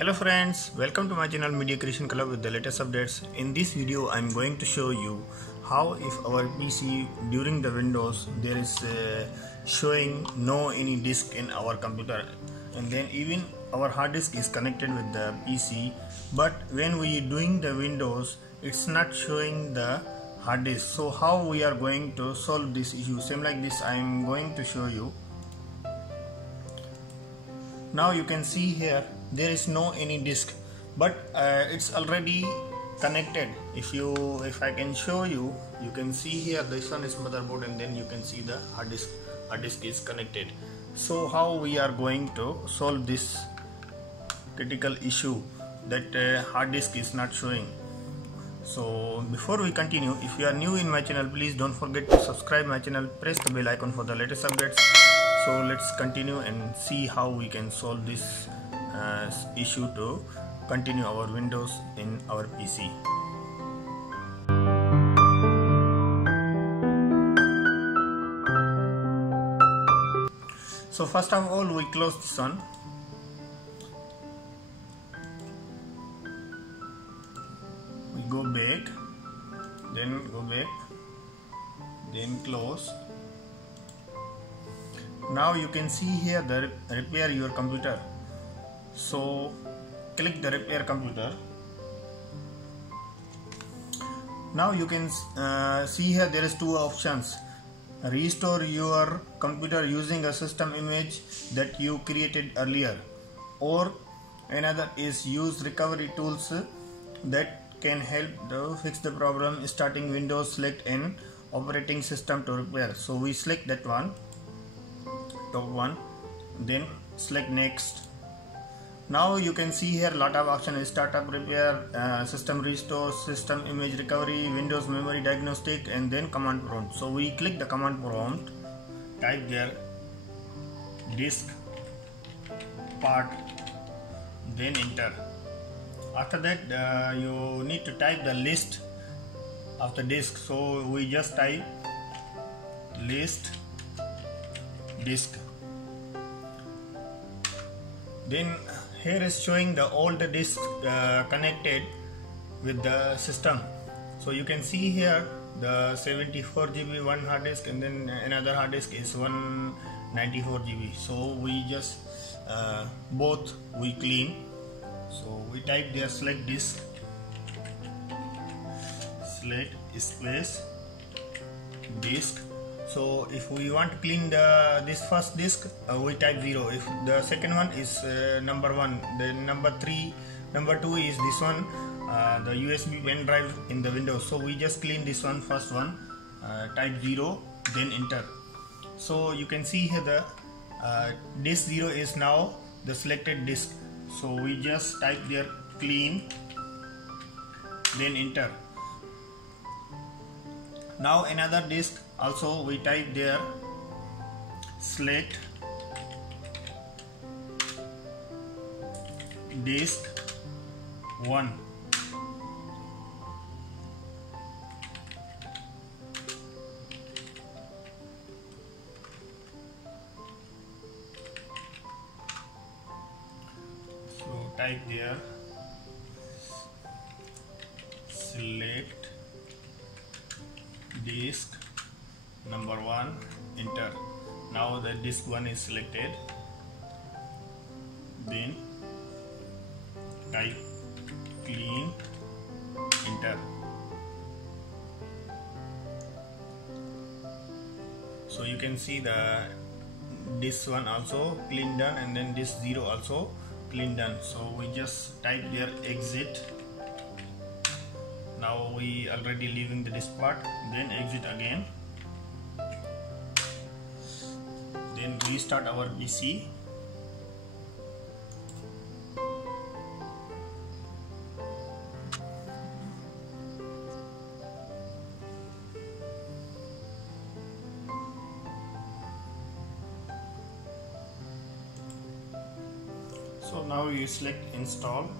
Hello friends, welcome to my channel Media Creation Club with the latest updates. In this video I am going to show you how if our PC during the Windows there is showing no any disk in our computer, and then even our hard disk is connected with the PC, but when we doing the Windows it's not showing the hard disk. So how we are going to solve this issue? Same like this I am going to show you. Now you can see here there is no any disk, but it's already connected. If I can show you, you can see here this one is motherboard, and then you can see the hard disk is connected. So how we are going to solve this critical issue that hard disk is not showing? So before we continue, if you are new in my channel, please don't forget to subscribe my channel, press the bell icon for the latest updates. So let's continue and see how we can solve this issue to continue our Windows in our PC. So first of all we close this one. We go back, then close. Now you can see here the repair your computer. So click the repair computer. Now you can see here there is two options: restore your computer using a system image that you created earlier, or another is use recovery tools that can help to fix the problem. Starting Windows, select an operating system to repair. So we select that one, top one, then select next. Now you can see here lot of options: startup, repair, system restore, system image recovery, Windows memory diagnostic, and then command prompt. So we click the command prompt, type there disk part, then enter. After that you need to type the list of the disk. So we just type list disk. Then here is showing the all the disks connected with the system. So you can see here the 74 GB one hard disk, and then another hard disk is 194 GB. So we just both we clean. So we type there select disk, select space disk. So if we want to clean this first disk, we type 0. If the second one is number 1, then number 2 is this one, the USB pen drive in the Windows. So we just clean this one, first one, type 0, then enter. So you can see here the disk 0 is now the selected disk. So we just type there clean, then enter. Now another disk also we type there select disk 1. So type there select disk number 1, enter. Now the disk 1 is selected, then type clean, enter. So you can see the disk 1 also clean done, and then disk 0 also clean done. So we just type there exit. Now we already leaving the disk part, then exit again, then restart our PC. So now you select install.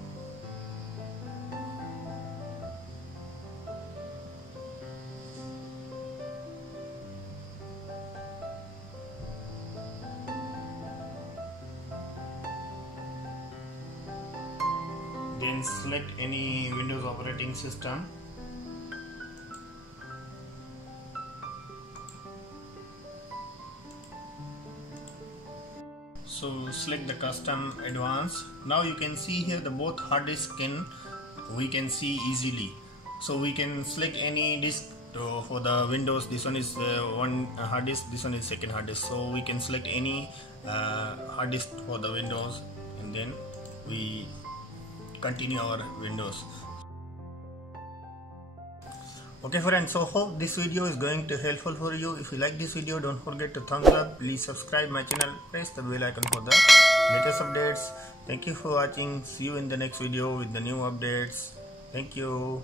can select any Windows operating system. So select the custom advanced. Now you can see here the both hard disk we can see easily. So we can select any disk for the Windows. This one is one hard disk, this one is second hard disk. So we can select any hard disk for the Windows, and then we continue our Windows. Okay friends, so hope this video is going to helpful for you. If you like this video, don't forget to thumbs up. Please subscribe my channel, press the bell icon for the latest updates. Thank you for watching. See you in the next video with the new updates. Thank you.